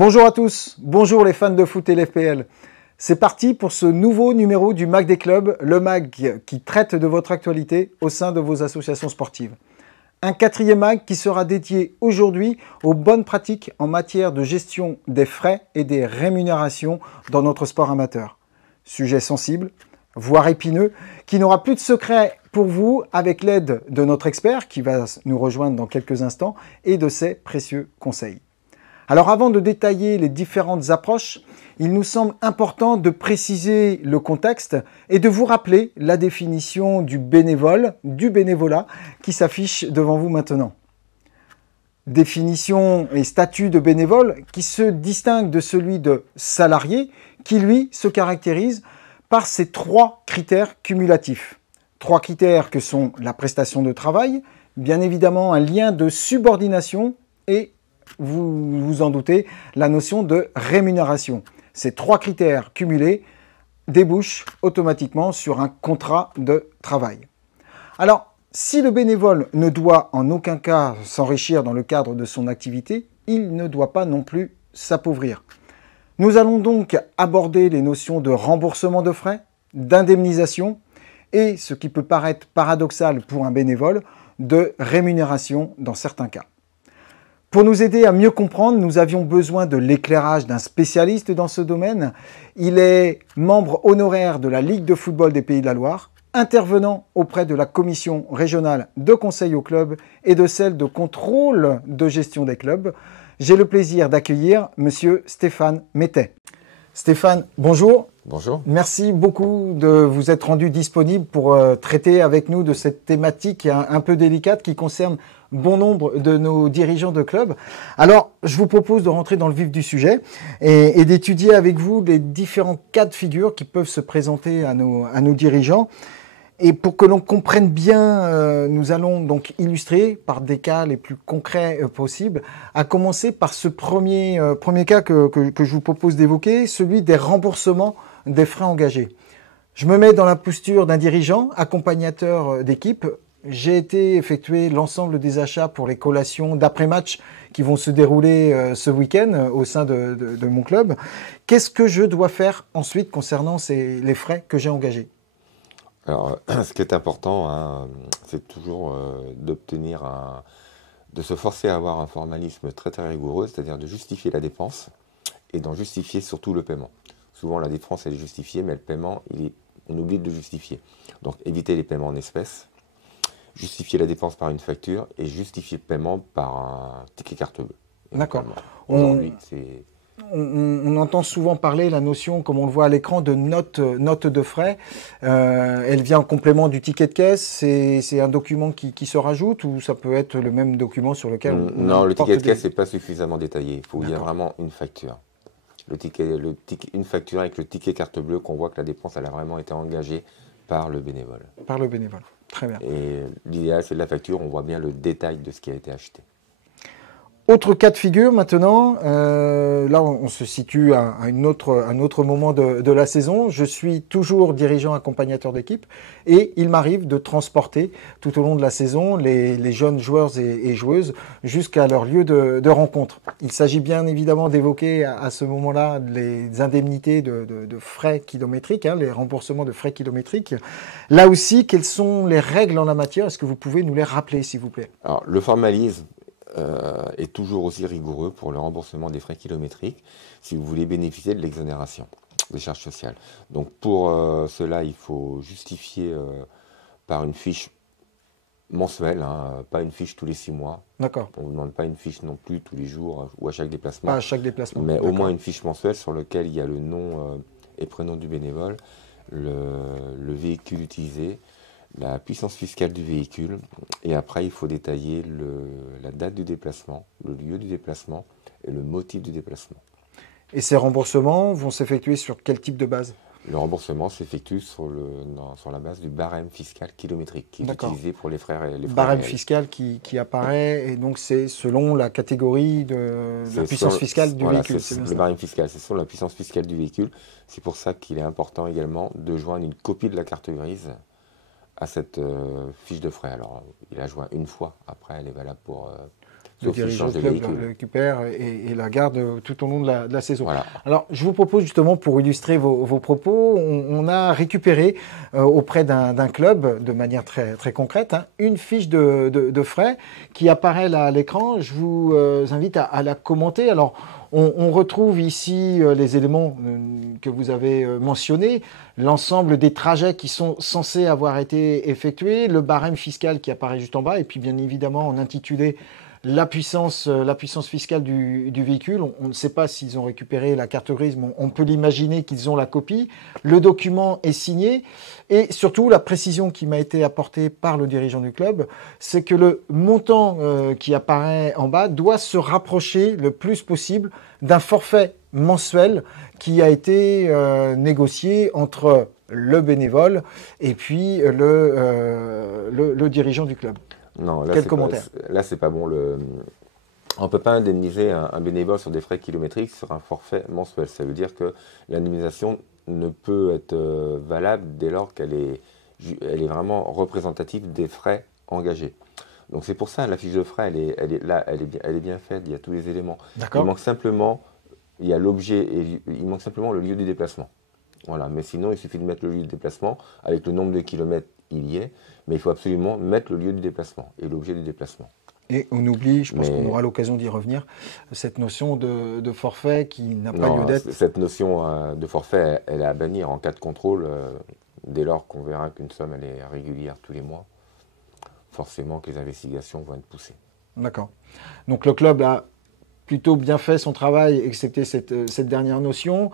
Bonjour à tous, bonjour les fans de foot et l'FPL. C'est parti pour ce nouveau numéro du Mag des clubs, le mag qui traite de votre actualité au sein de vos associations sportives. Un quatrième mag qui sera dédié aujourd'hui aux bonnes pratiques en matière de gestion des frais et des rémunérations dans notre sport amateur. Sujet sensible, voire épineux, qui n'aura plus de secret pour vous avec l'aide de notre expert qui va nous rejoindre dans quelques instants et de ses précieux conseils. Alors avant de détailler les différentes approches, il nous semble important de préciser le contexte et de vous rappeler la définition du bénévole, du bénévolat qui s'affiche devant vous maintenant. Définition et statut de bénévole qui se distingue de celui de salarié qui lui se caractérise par ces trois critères cumulatifs. Trois critères que sont la prestation de travail, bien évidemment un lien de subordination et vous vous en doutez, la notion de rémunération. Ces trois critères cumulés débouchent automatiquement sur un contrat de travail. Alors, si le bénévole ne doit en aucun cas s'enrichir dans le cadre de son activité, il ne doit pas non plus s'appauvrir. Nous allons donc aborder les notions de remboursement de frais, d'indemnisation et, ce qui peut paraître paradoxal pour un bénévole, de rémunération dans certains cas. Pour nous aider à mieux comprendre, nous avions besoin de l'éclairage d'un spécialiste dans ce domaine. Il est membre honoraire de la Ligue de football des Pays de la Loire, intervenant auprès de la commission régionale de conseil au club et de celle de contrôle de gestion des clubs. J'ai le plaisir d'accueillir Monsieur Stéphane Mettet. Stéphane, bonjour. Bonjour. Merci beaucoup de vous être rendu disponible pour traiter avec nous de cette thématique un peu délicate qui concerne bon nombre de nos dirigeants de clubs. Alors, je vous propose de rentrer dans le vif du sujet et d'étudier avec vous les différents cas de figure qui peuvent se présenter à nos dirigeants. Et pour que l'on comprenne bien, nous allons donc illustrer par des cas les plus concrets possibles, à commencer par ce premier cas que je vous propose d'évoquer, celui des remboursements des frais engagés. Je me mets dans la posture d'un dirigeant, accompagnateur d'équipe. J'ai été effectuer l'ensemble des achats pour les collations d'après-match qui vont se dérouler ce week-end au sein de mon club. Qu'est-ce que je dois faire ensuite concernant les frais que j'ai engagés ? Alors, ce qui est important, c'est toujours de se forcer à avoir un formalisme très très rigoureux, c'est-à-dire de justifier la dépense et d'en justifier surtout le paiement. Souvent, la dépense, elle est justifiée, mais le paiement, on oublie de le justifier. Donc, éviter les paiements en espèces, justifier la dépense par une facture et justifier le paiement par un ticket carte bleue. D'accord. Aujourd'hui, c'est... On entend souvent parler la notion, comme on le voit à l'écran, de note de frais. Elle vient en complément du ticket de caisse. C'est un document qui se rajoute ou ça peut être le même document sur lequel Non, le ticket de caisse n'est pas suffisamment détaillé. Il y a vraiment une facture. Une facture avec le ticket carte bleue qu'on voit que la dépense elle a vraiment été engagée par le bénévole. Par le bénévole, très bien. Et l'idéal, c'est de la facture, on voit bien le détail de ce qui a été acheté. Autre cas de figure maintenant, là on se situe à un autre moment de la saison. Je suis toujours dirigeant accompagnateur d'équipe et il m'arrive de transporter tout au long de la saison les jeunes joueurs et joueuses jusqu'à leur lieu de rencontre. Il s'agit bien évidemment d'évoquer à ce moment-là les indemnités de frais kilométriques, les remboursements de frais kilométriques. Là aussi, quelles sont les règles en la matière? Est-ce que vous pouvez nous les rappeler s'il vous plaît? Alors, le formalisme est toujours aussi rigoureux pour le remboursement des frais kilométriques si vous voulez bénéficier de l'exonération des charges sociales. Donc pour cela, il faut justifier par une fiche mensuelle, pas une fiche tous les 6 mois. D'accord. On ne vous demande pas une fiche non plus tous les jours ou à chaque déplacement. Pas à chaque déplacement. Mais au moins une fiche mensuelle sur laquelle il y a le nom et prénom du bénévole, le véhicule utilisé, la puissance fiscale du véhicule, et après il faut détailler la date du déplacement, le lieu du déplacement et le motif du déplacement. Et ces remboursements vont s'effectuer sur quel type de base? Le remboursement s'effectue sur la base du barème fiscal kilométrique qui est utilisé pour les frais. Barème fiscal qui apparaît, et donc c'est selon la catégorie de la puissance fiscale du véhicule. Le barème fiscal, c'est sur la puissance fiscale du véhicule. C'est pour ça qu'il est important également de joindre une copie de la carte grise à cette fiche de frais. Alors, il la joint une fois, après elle est valable pour le dirigeant du club le récupère et la garde tout au long de la saison. Voilà. Alors, je vous propose justement, pour illustrer vos propos, on a récupéré auprès d'un club, de manière très, très concrète, hein, une fiche de frais qui apparaît là à l'écran. Je vous invite à la commenter. Alors, on retrouve ici les éléments que vous avez mentionnés, l'ensemble des trajets qui sont censés avoir été effectués, le barème fiscal qui apparaît juste en bas, et puis bien évidemment en intitulé la puissance fiscale du véhicule. On ne sait pas s'ils ont récupéré la carte grise, mais on peut l'imaginer qu'ils ont la copie. Le document est signé et surtout la précision qui m'a été apportée par le dirigeant du club, c'est que le montant qui apparaît en bas doit se rapprocher le plus possible d'un forfait mensuel qui a été négocié entre le bénévole et puis le dirigeant du club. Non, là, Quel commentaire? Là, c'est pas bon. On ne peut pas indemniser un bénévole sur des frais kilométriques sur un forfait mensuel. Ça veut dire que l'indemnisation ne peut être valable dès lors qu'elle est vraiment représentative des frais engagés. Donc c'est pour ça la fiche de frais, elle est bien faite, il y a tous les éléments. Il manque simplement, il y a l'objet et il manque simplement le lieu du déplacement. Voilà, mais sinon il suffit de mettre le lieu du déplacement, avec le nombre de kilomètres il y est, mais il faut absolument mettre le lieu du déplacement et l'objet du déplacement. Et on oublie, je pense qu'on aura l'occasion d'y revenir, cette notion de forfait qui n'a pas lieu d'être. Cette notion de forfait, elle est à bannir en cas de contrôle, dès lors qu'on verra qu'une somme elle est régulière tous les mois. Forcément que les investigations vont être poussées. D'accord. Donc le club a plutôt bien fait son travail, excepté cette dernière notion.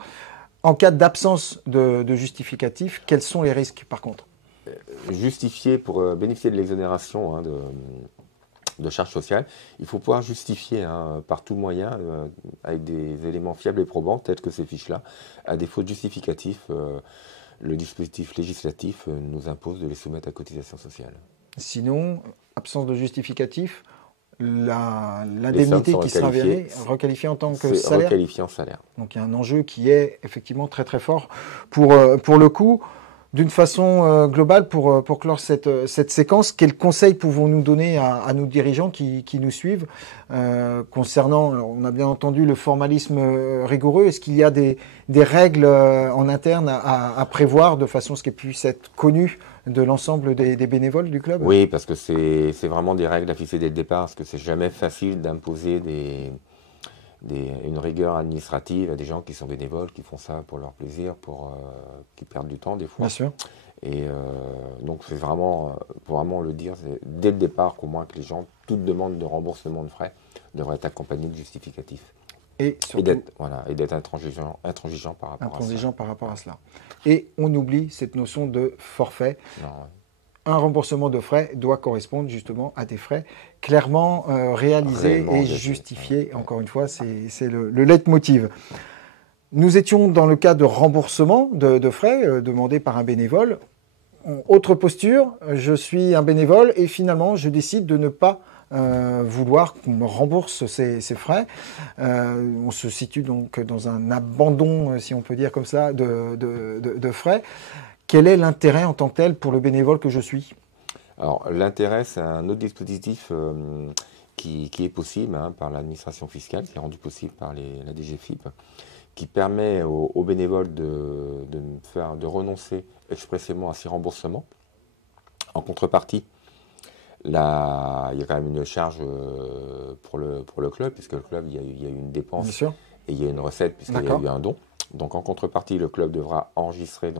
En cas d'absence de justificatif, quels sont les risques par contre? Justifier pour bénéficier de l'exonération de charges sociales, il faut pouvoir justifier par tout moyen, avec des éléments fiables et probants, tels que ces fiches-là. À défaut de justificatif, le dispositif législatif nous impose de les soumettre à cotisation sociale. Sinon, absence de justificatif, l'indemnité qui sera virée, requalifiée en tant que salaire. Requalifiée en salaire. Donc il y a un enjeu qui est effectivement très très fort pour le coup. D'une façon globale, pour clore cette séquence, quels conseils pouvons-nous donner à nos dirigeants qui nous suivent concernant, alors on a bien entendu le formalisme rigoureux, est-ce qu'il y a des règles en interne à prévoir de façon à ce qu'elles puissent être connues de l'ensemble des bénévoles du club? Oui, parce que c'est vraiment des règles à fixer dès le départ, parce que c'est jamais facile d'imposer une rigueur administrative à des gens qui sont bénévoles, qui font ça pour leur plaisir, qui perdent du temps des fois. Bien sûr. Et donc c'est vraiment, pour vraiment le dire, c'est dès le départ qu'au moins que les gens, toute demande de remboursement de frais devrait être accompagnée de justificatifs. Et d'être intransigeant par rapport à ça. Et on oublie cette notion de forfait. Non, un remboursement de frais doit correspondre justement à des frais clairement réalisés et justifiés. Encore une fois, c'est le leitmotiv. Nous étions dans le cas de remboursement de frais demandés par un bénévole. Autre posture, je suis un bénévole et finalement je décide de ne pas vouloir qu'on me rembourse ces frais. On se situe donc dans un abandon, si on peut dire comme ça, de frais. Quel est l'intérêt en tant que tel pour le bénévole que je suis? Alors l'intérêt, c'est un autre dispositif qui est possible par l'administration fiscale, qui est rendu possible par la DGFiP, qui permet aux bénévoles de renoncer expressément à ces remboursements. En contrepartie, il y a quand même une charge pour le club, puisque le club, il y a eu une dépense et il y a une recette, puisqu'il y a eu un don. Donc en contrepartie, le club devra enregistrer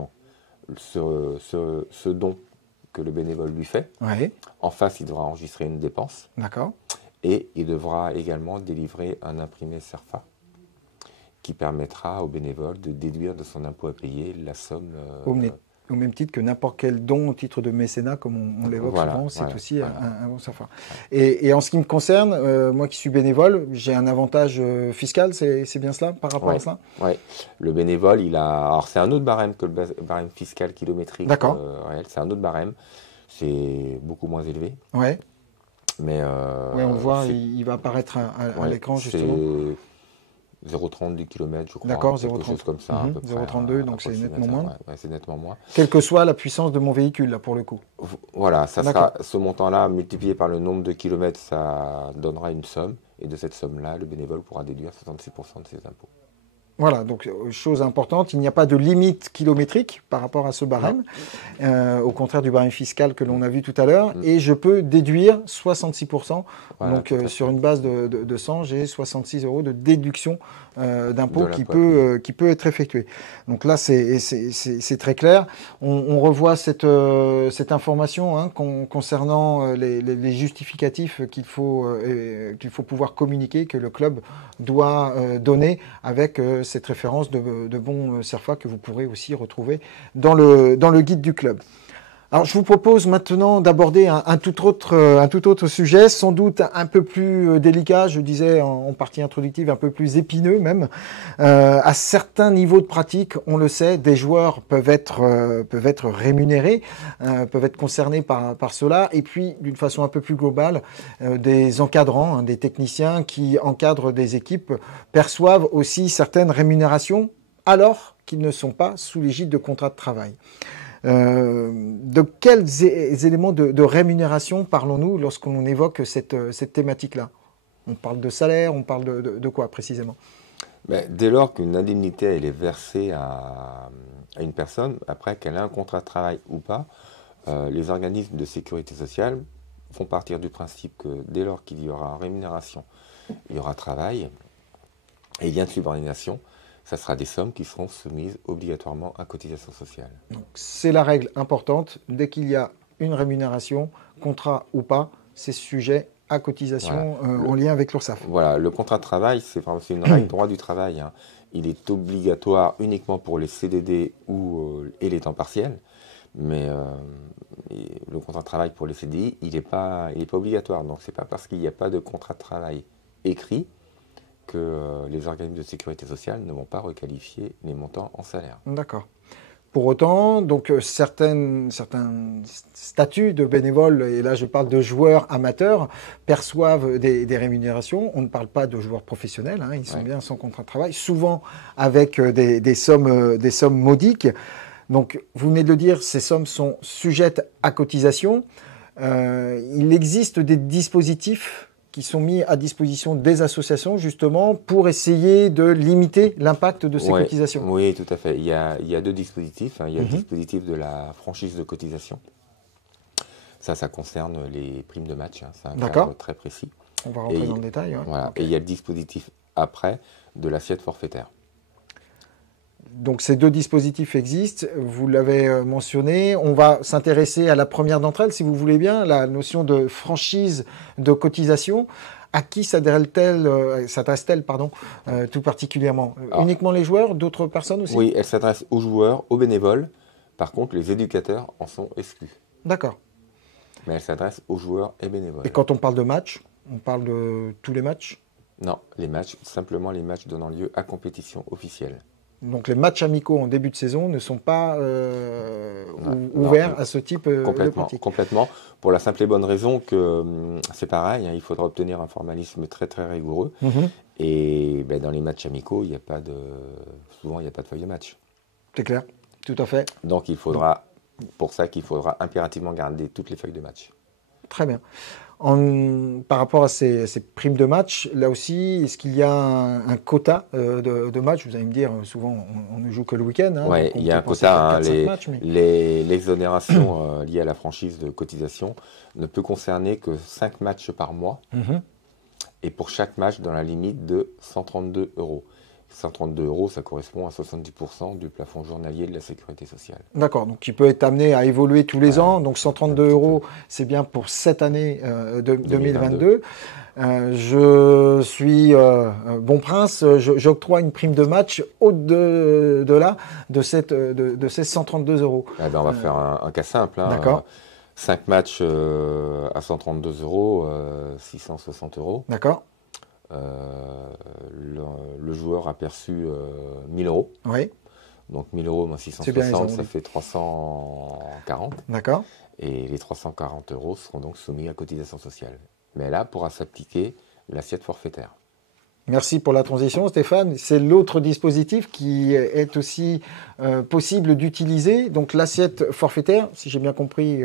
ce don que le bénévole lui fait. Oui. En face, il devra enregistrer une dépense. D'accord. Et il devra également délivrer un imprimé CERFA qui permettra au bénévole de déduire de son impôt à payer la somme. Au même titre que n'importe quel don au titre de mécénat, comme on l'évoque souvent, c'est aussi un bon CERFA. Et en ce qui me concerne, moi qui suis bénévole, j'ai un avantage fiscal, c'est bien cela par rapport à cela? Oui, le bénévole, alors c'est un autre barème que le barème fiscal kilométrique réel, c'est un autre barème, c'est beaucoup moins élevé. Ouais. Mais on le voit, il va apparaître à l'écran justement. 0,30 du kilomètre, je crois. D'accord, quelque 0,30. chose comme ça, à peu près, 0,32, donc c'est nettement moins. Ouais, c'est nettement moins. Quelle que soit la puissance de mon véhicule, là, pour le coup. Voilà, ça D'accord. sera ce montant-là multiplié par le nombre de kilomètres, ça donnera une somme. Et de cette somme-là, le bénévole pourra déduire 66% de ses impôts. Voilà, donc chose importante, il n'y a pas de limite kilométrique par rapport à ce barème, au contraire du barème fiscal que l'on a vu tout à l'heure, et je peux déduire 66%. Voilà, donc sur une base de 100, j'ai 66 € de déduction d'impôt qui peut être effectuée. Donc là, c'est très clair. On revoit cette information hein, concernant les justificatifs qu'il faut pouvoir communiquer, que le club doit donner avec cette référence de bon Cerfa que vous pourrez aussi retrouver dans le guide du club. Alors, je vous propose maintenant d'aborder un tout autre sujet, sans doute un peu plus délicat, je disais en partie introductive, un peu plus épineux même. À certains niveaux de pratique, on le sait, des joueurs peuvent être rémunérés, peuvent être concernés par cela, et puis d'une façon un peu plus globale, des encadrants, hein, des techniciens qui encadrent des équipes perçoivent aussi certaines rémunérations alors qu'ils ne sont pas sous l'égide de contrats de travail. De quels éléments de rémunération parlons-nous lorsqu'on évoque cette thématique-là? On parle de salaire, on parle de quoi précisément? Dès lors qu'une indemnité elle est versée à une personne, après qu'elle a un contrat de travail ou pas, les organismes de sécurité sociale font partir du principe que dès lors qu'il y aura rémunération, il y aura travail et lien de subordination, ça sera des sommes qui seront soumises obligatoirement à cotisation sociale. C'est la règle importante. Dès qu'il y a une rémunération, contrat ou pas, c'est sujet à cotisation en lien avec l'URSSAF. Voilà, le contrat de travail, c'est une règle droit du travail. Hein. Il est obligatoire uniquement pour les CDD et les temps partiels. Mais le contrat de travail pour les CDI, il n'est pas obligatoire. Donc, ce n'est pas parce qu'il n'y a pas de contrat de travail écrit que les organismes de sécurité sociale ne vont pas requalifier les montants en salaire. D'accord. Pour autant, donc certains statuts de bénévoles, et là je parle de joueurs amateurs, perçoivent des rémunérations. On ne parle pas de joueurs professionnels, hein, ils sont bien sans contrat de travail, souvent avec des sommes modiques. Donc vous venez de le dire, ces sommes sont sujettes à cotisation. Il existe des dispositifs qui sont mis à disposition des associations, justement, pour essayer de limiter l'impact de ces cotisations. Oui, tout à fait. Il y a deux dispositifs. Hein. Il y a le dispositif de la franchise de cotisation. Ça concerne les primes de match. Hein. C'est un cadre très précis. On va rentrer dans le détail. Ouais. Voilà. Et il y a le dispositif après de l'assiette forfaitaire. Donc ces deux dispositifs existent, vous l'avez mentionné. On va s'intéresser à la première d'entre elles, si vous voulez bien, la notion de franchise de cotisation. À qui s'adresse-t-elle tout particulièrement? Uniquement les joueurs, d'autres personnes aussi? Oui, elle s'adresse aux joueurs, aux bénévoles. Par contre, les éducateurs en sont exclus. D'accord. Mais elle s'adresse aux joueurs et bénévoles. Et quand on parle de match, on parle de tous les matchs? Non, les matchs, simplement les matchs donnant lieu à compétition officielle. Donc les matchs amicaux en début de saison ne sont pas ouverts à ce type de pratique. Complètement, pour la simple et bonne raison que c'est pareil, hein, il faudra obtenir un formalisme très très rigoureux. Et dans les matchs amicaux, souvent il n'y a pas de feuille de match. C'est clair, tout à fait. Donc il faudra impérativement garder toutes les feuilles de match. Très bien. Par rapport à ces primes de match, là aussi, est-ce qu'il y a un quota de matchs? Vous allez me dire, souvent, on ne joue que le week-end. Hein, oui, il y a un quota. L'exonération liée à la franchise de cotisation ne peut concerner que 5 matchs par mois. Et pour chaque match, dans la limite de 132 €. 132 €, ça correspond à 70% du plafond journalier de la sécurité sociale. D'accord, donc il peut être amené à évoluer tous les ans. Donc 132 €, c'est bien pour cette année 2022. Je suis bon prince, j'octroie une prime de match au-delà de ces 132 €. On va faire un cas simple. Hein. D'accord. 5 matchs à 132 €, 660 €. D'accord. Le joueur a perçu 1000 €. Oui. Donc 1000 € moins 660, ça fait 340. D'accord. Et les 340 € seront donc soumis à cotisation sociale. Mais là pourra s'appliquer l'assiette forfaitaire. Merci pour la transition, Stéphane. C'est l'autre dispositif qui est aussi possible d'utiliser. Donc l'assiette forfaitaire, si j'ai bien compris,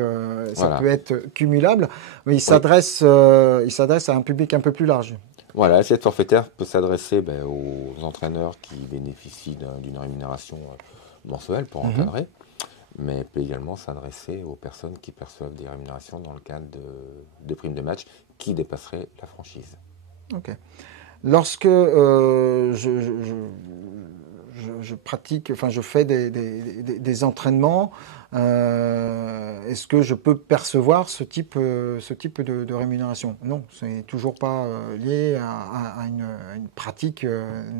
ça peut être cumulable, mais il s'adresse à un public un peu plus large. Voilà, l'assiette forfaitaire peut s'adresser aux entraîneurs qui bénéficient d'une rémunération mensuelle pour encadrer, mais peut également s'adresser aux personnes qui perçoivent des rémunérations dans le cadre de primes de match qui dépasseraient la franchise. Ok. Lorsque je pratique, enfin je fais des entraînements, est-ce que je peux percevoir ce type de rémunération? Non, c'est toujours pas lié à une pratique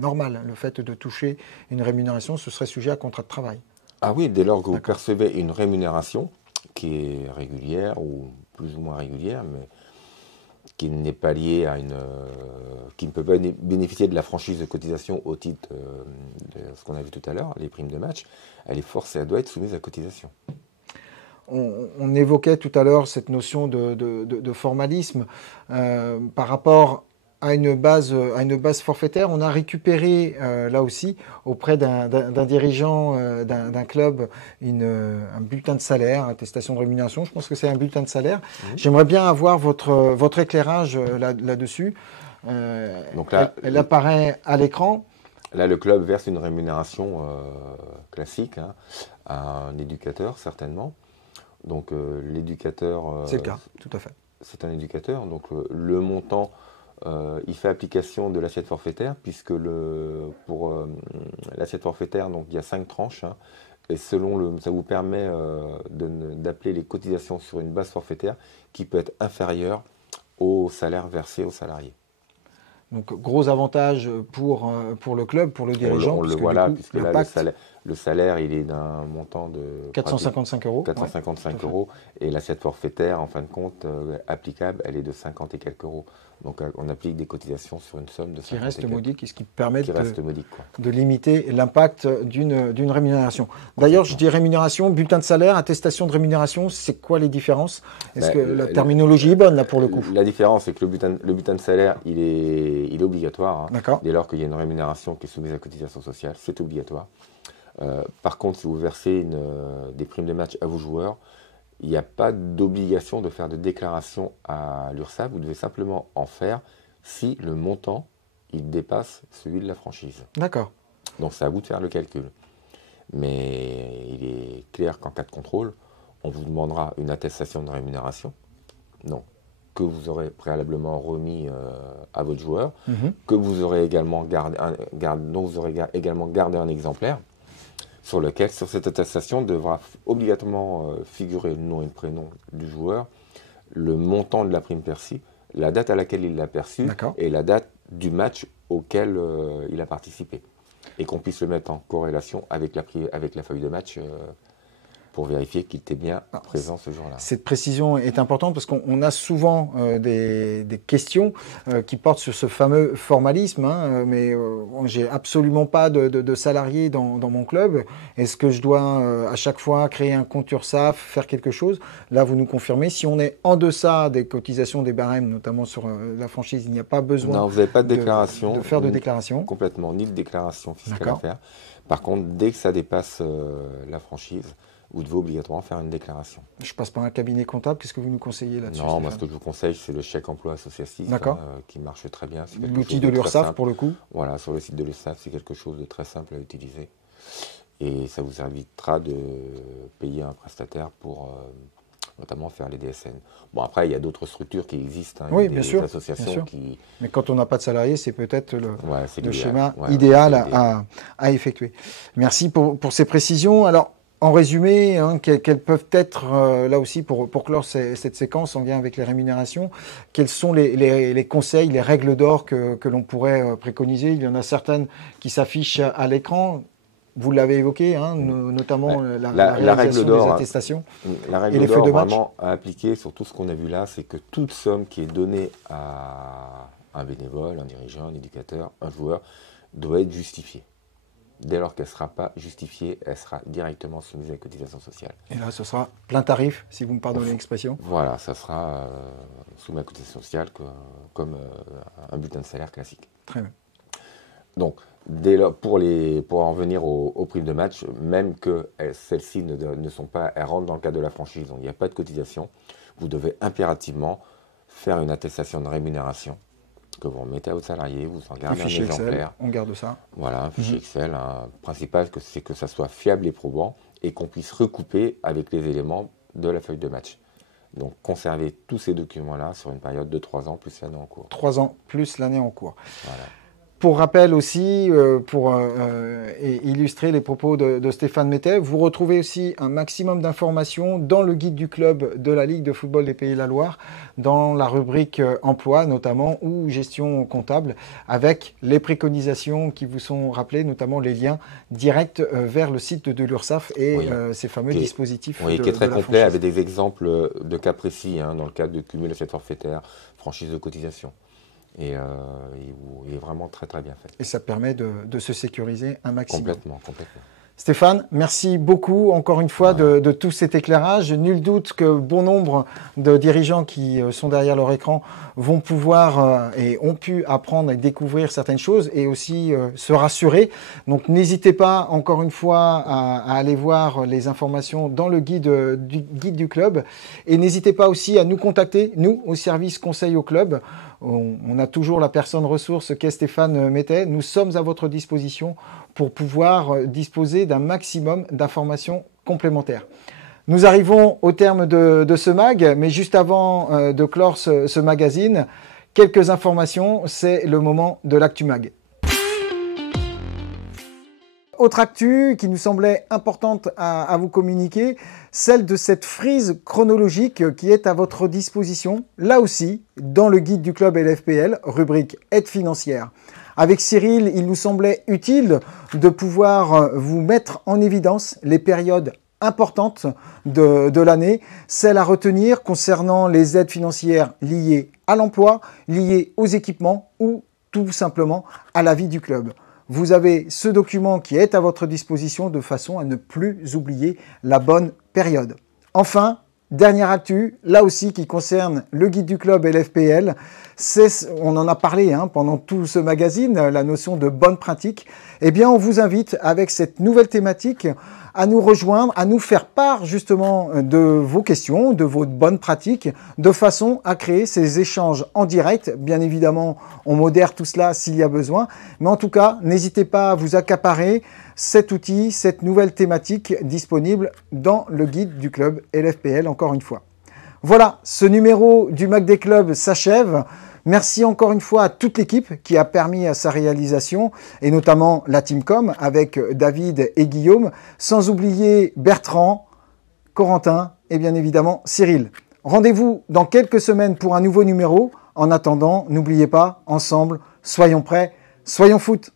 normale. Le fait de toucher une rémunération, ce serait sujet à contrat de travail. Ah oui, dès lors que vous percevez une rémunération qui est régulière ou plus ou moins régulière, mais qui n'est pas liée à qui ne peut pas bénéficier de la franchise de cotisation au titre de ce qu'on a vu tout à l'heure, les primes de match, elle doit être soumise à cotisation. On évoquait tout à l'heure cette notion de formalisme par rapport à une base forfaitaire. On a récupéré là aussi auprès d'un dirigeant d'un club un bulletin de salaire, attestation de rémunération. Je pense que c'est un bulletin de salaire. J'aimerais bien avoir votre éclairage là-dessus. Donc là, elle apparaît à l'écran. Là, le club verse une rémunération classique à un éducateur, certainement. Donc l'éducateur... c'est le cas, tout à fait. C'est un éducateur. Donc le montant... il fait application de l'assiette forfaitaire, puisque pour l'assiette forfaitaire, donc, il y a 5 tranches, et ça vous permet d'appeler les cotisations sur une base forfaitaire qui peut être inférieure au salaire versé aux salariés. Donc gros avantage pour le club, pour le dirigeant. On le voit là, puisque là, le salaire, il est d'un montant de 455 euros. 455 euros, et l'assiette forfaitaire, en fin de compte, applicable, elle est de 50 et quelques euros. Donc on applique des cotisations sur une somme de 50 qui reste modique, et ce qui permet de limiter l'impact d'une rémunération. D'ailleurs, je dis rémunération, bulletin de salaire, attestation de rémunération, c'est quoi les différences? Est-ce que la terminologie est bonne là pour le coup? La différence, c'est que le bulletin de salaire, il est obligatoire. Dès lors qu'il y a une rémunération qui est soumise à cotisation sociale, c'est obligatoire. Par contre, si vous versez des primes de match à vos joueurs, il n'y a pas d'obligation de faire de déclaration à l'URSSAF. Vous devez simplement en faire si le montant il dépasse celui de la franchise. D'accord. Donc c'est à vous de faire le calcul. Mais il est clair qu'en cas de contrôle, on vous demandera une attestation de rémunération, que vous aurez préalablement remis à votre joueur, que vous aurez également dont vous aurez également gardé un exemplaire, sur cette attestation devra obligatoirement figurer le nom et le prénom du joueur, le montant de la prime perçue, la date à laquelle il l'a perçue et la date du match auquel il a participé. Et qu'on puisse le mettre en corrélation avec la feuille de match pour vérifier qu'il était bien présent ce jour-là. Cette précision est importante parce qu'on a souvent des questions qui portent sur ce fameux formalisme, mais j'ai absolument pas de salariés dans mon club. Est-ce que je dois à chaque fois créer un compte URSSAF, faire quelque chose? Là, vous nous confirmez. Si on est en deçà des cotisations des barèmes, notamment sur la franchise, il n'y a pas besoin non, vous n'avez pas de déclaration, de faire de déclaration. Complètement, ni de déclaration fiscale à faire. Par contre, dès que ça dépasse la franchise, vous devez obligatoirement faire une déclaration. Je passe par un cabinet comptable, qu'est-ce que vous nous conseillez là-dessus? Non, moi ce que je vous conseille, c'est le chèque emploi associatif qui marche très bien. L'outil de l'URSSAF pour le coup? Voilà, sur le site de l'URSSAF, c'est quelque chose de très simple à utiliser. Et ça vous évitera de payer un prestataire pour notamment faire les DSN. Bon, après, il y a d'autres structures qui existent. Oui, bien sûr. Associations qui... Mais quand on n'a pas de salariés, c'est peut-être le schéma idéal à effectuer. Merci pour ces précisions. Alors, en résumé, quels peuvent être, là aussi, pour clore cette séquence en lien avec les rémunérations, quels sont les conseils, les règles d'or que l'on pourrait préconiser? Il y en a certaines qui s'affichent à l'écran. Vous l'avez évoqué, notamment la réalisation des attestations. La règle d'or vraiment à appliquer sur tout ce qu'on a vu là, c'est que toute somme qui est donnée à un bénévole, un dirigeant, un éducateur, un joueur, doit être justifiée. Dès lors qu'elle ne sera pas justifiée, elle sera directement soumise à la cotisation sociale. Et là, ce sera plein tarif, si vous me pardonnez l'expression. Voilà, ça sera soumis à la cotisation sociale comme un bulletin de salaire classique. Très bien. Donc, pour en venir aux primes de match, même que celles-ci ne sont pas, elles rentrent dans le cadre de la franchise, donc il n'y a pas de cotisation, vous devez impérativement faire une attestation de rémunération que vous remettez à votre salarié, vous en gardez un exemplaire. On garde ça. Voilà, un fichier Excel. Le principal, c'est que ça soit fiable et probant et qu'on puisse recouper avec les éléments de la feuille de match. Donc, conserver tous ces documents-là sur une période de 3 ans plus l'année en cours. 3 ans plus l'année en cours. Voilà. Pour rappel aussi, pour illustrer les propos de Stéphane Mettet, vous retrouvez aussi un maximum d'informations dans le guide du club de la Ligue de football des Pays de la Loire, dans la rubrique emploi notamment, ou gestion comptable, avec les préconisations qui vous sont rappelées, notamment les liens directs vers le site de l'URSSAF et ces fameux dispositifs. Oui, qui est très complet, avec des exemples de cas précis, dans le cadre de cumul assiette forfaitaire, franchise de cotisation. Et il est vraiment très très bien fait. Et ça permet de se sécuriser un maximum. Complètement. Stéphane, merci beaucoup encore une fois de tout cet éclairage. Nul doute que bon nombre de dirigeants qui sont derrière leur écran vont pouvoir et ont pu apprendre et découvrir certaines choses et aussi se rassurer. Donc n'hésitez pas encore une fois à aller voir les informations dans le guide du club et n'hésitez pas aussi à nous contacter, nous, au service conseil au club. On a toujours la personne ressource qu'est Stéphane Mettet. Nous sommes à votre disposition pour pouvoir disposer d'un maximum d'informations complémentaires. Nous arrivons au terme de ce mag, mais juste avant de clore ce magazine, quelques informations, c'est le moment de l'Actu Mag. Autre actu qui nous semblait importante à vous communiquer, celle de cette frise chronologique qui est à votre disposition, là aussi, dans le guide du club LFPL, rubrique aide financière. Avec Cyril, il nous semblait utile de pouvoir vous mettre en évidence les périodes importantes de l'année, celles à retenir concernant les aides financières liées à l'emploi, liées aux équipements ou tout simplement à la vie du club. Vous avez ce document qui est à votre disposition de façon à ne plus oublier la bonne période. Enfin, dernière actu, là aussi qui concerne le guide du club LFPL, on en a parlé pendant tout ce magazine, la notion de bonne pratique. Eh bien, on vous invite avec cette nouvelle thématique à nous rejoindre, à nous faire part justement de vos questions, de vos bonnes pratiques, de façon à créer ces échanges en direct. Bien évidemment, on modère tout cela s'il y a besoin, mais en tout cas, n'hésitez pas à vous accaparer cet outil, cette nouvelle thématique disponible dans le guide du club LFPL, encore une fois. Voilà, ce numéro du Mag des clubs s'achève. Merci encore une fois à toute l'équipe qui a permis à sa réalisation, et notamment la Teamcom avec David et Guillaume, sans oublier Bertrand, Corentin et bien évidemment Cyril. Rendez-vous dans quelques semaines pour un nouveau numéro. En attendant, n'oubliez pas, ensemble, soyons prêts, soyons foot.